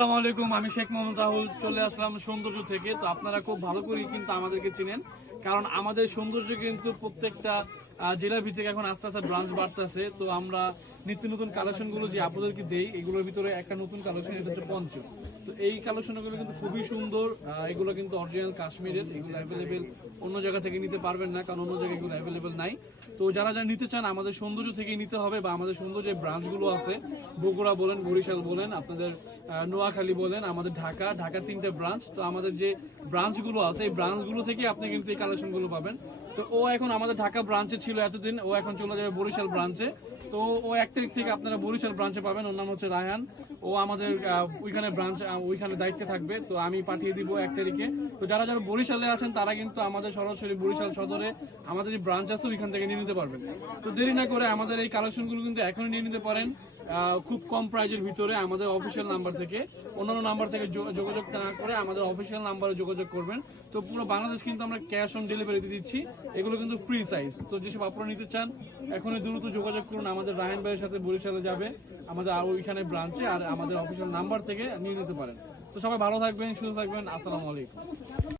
আসসালামু আলাইকুম, আমি শেখ মোহাম্মদ রাহুল চলে আসলাম সৌন্দর্য থেকে। তো আপনারা খুব ভালো করে কিন্তু আমাদেরকে চিনেন, কারণ আমাদের সৌন্দর্য কিন্তু প্রত্যেকটা জেলার ভিত্তিক এখন আস্তে আস্তে ব্রাঞ্চ বাড়তেছে। তো আমরা নিত্য নতুন কালেকশনগুলো যে আপনাদেরকে দেই, এগুলোর ভিতরে একটা নতুন কালেকশন, এটা হচ্ছে পঞ্চ। তো এই কালেকশনগুলো কিন্তু খুবই সুন্দর। এগুলো কিন্তু অরিজিনাল কাশ্মীরের, এগুলো অ্যাভেলেবেল অন্য জায়গা থেকে নিতে পারবেন না, কারণ অন্য জায়গায় এগুলো অ্যাভেলেবেল নাই। তো যারা যারা নিতে চান আমাদের সৌন্দর্য থেকেই নিতে হবে, বা আমাদের সৌন্দর্য যে ব্রাঞ্চগুলো আছে, বগুড়া বলেন, বরিশাল বলেন, আপনাদের নোয়াখালী বলেন, আমাদের ঢাকার 3টে ব্রাঞ্চ। তো আমাদের যে ব্রাঞ্চগুলো আছে, এই ব্রাঞ্চগুলো থেকে আপনি কিন্তু এই কালেকশনগুলো পাবেন। তো ও এখন আমাদের ঢাকা ব্রাঞ্চে ছিল এতদিন, ও এখন চলে যাবে বরিশাল ব্রাঞ্চে। তো ও 1 তারিখ থেকে আপনারা বরিশাল ব্রাঞ্চে পাবেন। ওর নাম হচ্ছে রায়হান। ও আমাদের ওইখানে ব্রাঞ্চ, ওইখানে দায়িত্বে থাকবে। তো আমি পাঠিয়ে দিব 1 তারিখে। তো যারা যারা বরিশালে আছেন তারা কিন্তু আমাদের সরাসরি বরিশাল সদরে আমাদের যে ব্রাঞ্চ আছে ওইখান থেকে নিয়ে নিতে পারবেন। তো দেরি না করে আমাদের এই কালেকশনগুলো কিন্তু এখনই নিয়ে নিতে পারেন, খুব কম প্রাইজের ভিতরে আমাদের অফিসিয়াল নাম্বার থেকে। অন্যান্য নাম্বার থেকে যোগাযোগ না করে আমাদের অফিসিয়াল নাম্বারে যোগাযোগ করবেন। তো পুরো বাংলাদেশ কিন্তু আমরা ক্যাশ অন ডেলিভারি দিচ্ছি। এগুলো কিন্তু ফ্রি সাইজ। তো যেসব আপনারা নিতে চান এখনই দ্রুত যোগাযোগ করুন। আমাদের রায়হান ভাইয়ের সাথে বরিশালে যাবে আমাদের ওইখানে ব্রাঞ্চে, আর আমাদের অফিসিয়াল নাম্বার থেকে নিয়ে নিতে পারেন। তো সবাই ভালো থাকবেন, সুস্থ থাকবেন। আসসালামু আলাইকুম।